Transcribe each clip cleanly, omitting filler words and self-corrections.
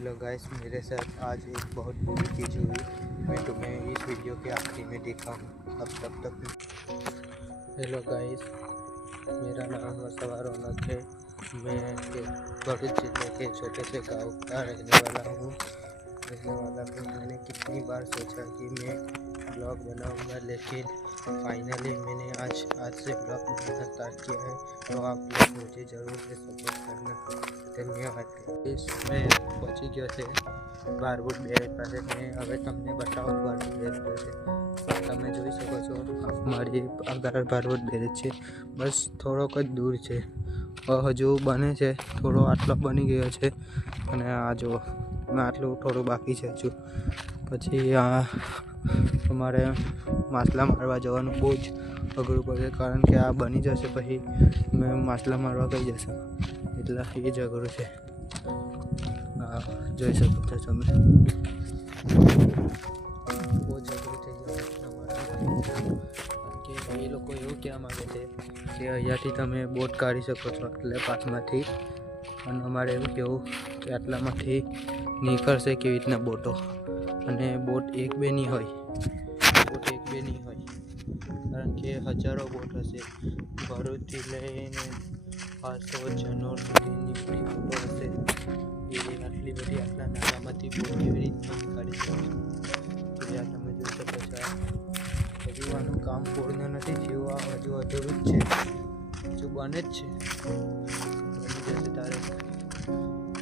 Hello guys, मेरे साथ आज एक बहुत बुरी चीज़ हुई। मैं तुम्हें इस वीडियो के आखिरी में दिखाऊँ। अब तब तक हेलो गाइस, मेरा नाम वसवा रौनक है। मैं एक भरूच जिले के छोटे से गांव का रहने वाला हूँ। मैंने कितनी बार सोचा कि मैं ब्लॉग बनाऊंगा, लेकिन फाइनली मैंने आज से ब्लॉग बनाना स्टार्ट किया है। तो आप लोग मुझे ज़रूर से सपोर्ट करना। धन्यवाद। इसमें पहुँची गयो છે ભારવુડ બેર પાસે। મેં હવે તમને બતાવું ભારવુડ બેર પાસે। તમે જોઈ શકો છો મારી આગળ ભારવુડ બેર છે, બસ થોડોક જ દૂર છે। હજુ બને છે, થોડો આટલો બની ગયો છે અને આ જો આટલું થોડું બાકી છે હજુ। પછી આ અમારે માછલા મારવા જવાનું બહુ જ અઘરું પડે, કારણ કે આ બની જશે પછી મેં માછલા મારવા કઈ જશે, એટલે એ જ અઘરું છે। જોઈ શકો છો તમે, બહુ જ અઘરું થઈ ગયું। કારણ કે એ લોકો એવું કહેવા માગે છે કે અહીંયાથી તમે બોટ કાઢી શકો છો એટલે પાસમાંથી, અને અમારે એવું કહેવું કે આટલામાંથી નીકળશે કેવી રીતના બોટો, અને બોટ એક બે નહીં હોય, કારણ કે હજારો બોટ હશે। ભરૂચથી લઈને 500 જનોર સુધીની બધી બોટો હશે। એ આટલી બધી આટલા નાકામાંથી બોટ કેવી રીતના નીકાળી શકે છે આ તમે જોઈ શકો છો। હજુ આનું કામ પૂર્ણ નથી થયું, આ હજુ અધૂરું જ છે, હજુ બને જ છે। બની જશે તારે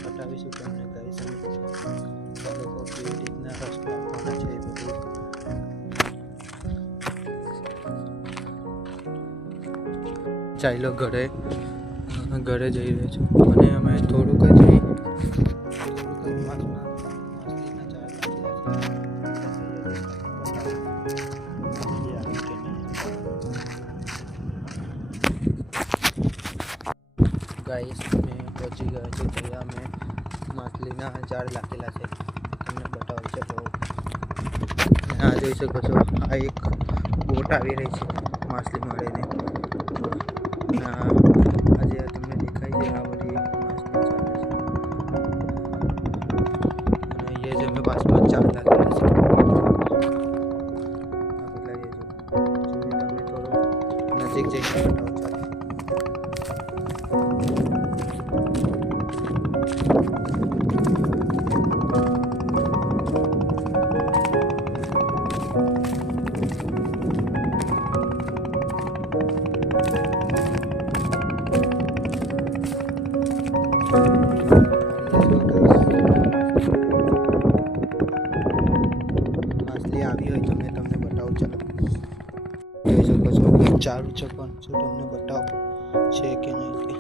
બતાવીશું તમને કહીશ આ લોકો કેવી રીતના રસ્તો આપવાના છે એ બધું। ચાલો ઘરે જઈ રહ્યો છું, અને અમે થોડુંક જ માછલીના ચાર ગાઈસ, મેં પહોંચી ગયો છું ત્યાં મેં માછલીના ઝાડ લાગેલા છે, તમને બતાવું છે બહુ। આ જોઈ શકો છો, આ એક બોટ આવી રહી છે માછલી મારીને। આજે તમને દેખાય છે આ બધી માછલી ચાલે છે, અને ये जो मैं पास में चार लाखेला છે। તમે થોડો નજીક જઈને બતાવો। માછલી આવી હોય તો મેં તમને બતાવું, ચાલો જોઈ શકો છો। ચાલુ છે પણ શું તમને બતાવું છે કે નહીં તે।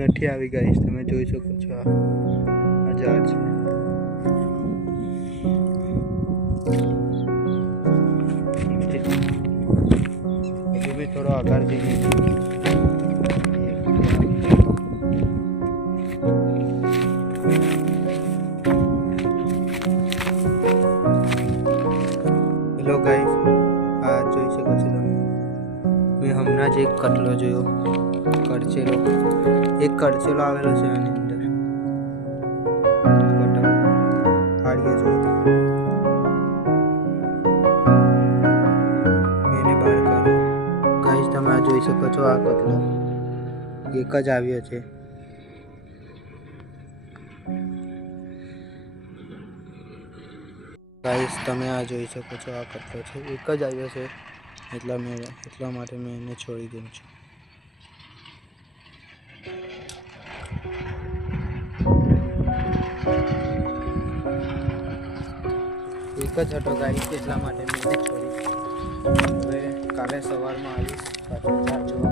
નથી આવી ગાઈસ, તમે જોઈ શકો છો આ ઝાડ છે। હજુ બી થોડો આકાર જઈને હેલો ગાઈસ, આ જોઈ શકો છો તમે, મેં હમણાં જ એક કટલો જોયો, કરચેલો, એક કરચેલો આવેલો છે આની અંદર। કાઢીએ જો મેને બહાર કાઢો ગાઈસ, તમે આ જોઈ શકો છો, આ કટલો એક જ આવ્યો છે। ગાઈસ, તમે આ જોઈ શકો છો, આ કટલો છે, એક જ આવ્યો છે, એટલા માટે મેં એને છોડી દઉં છું। એક જ હતો ગાઈસ, એટલા માટે મેં એને છોડી। હવે કાલે સવારમાં આવીશ પાછું ત્યાં જોવા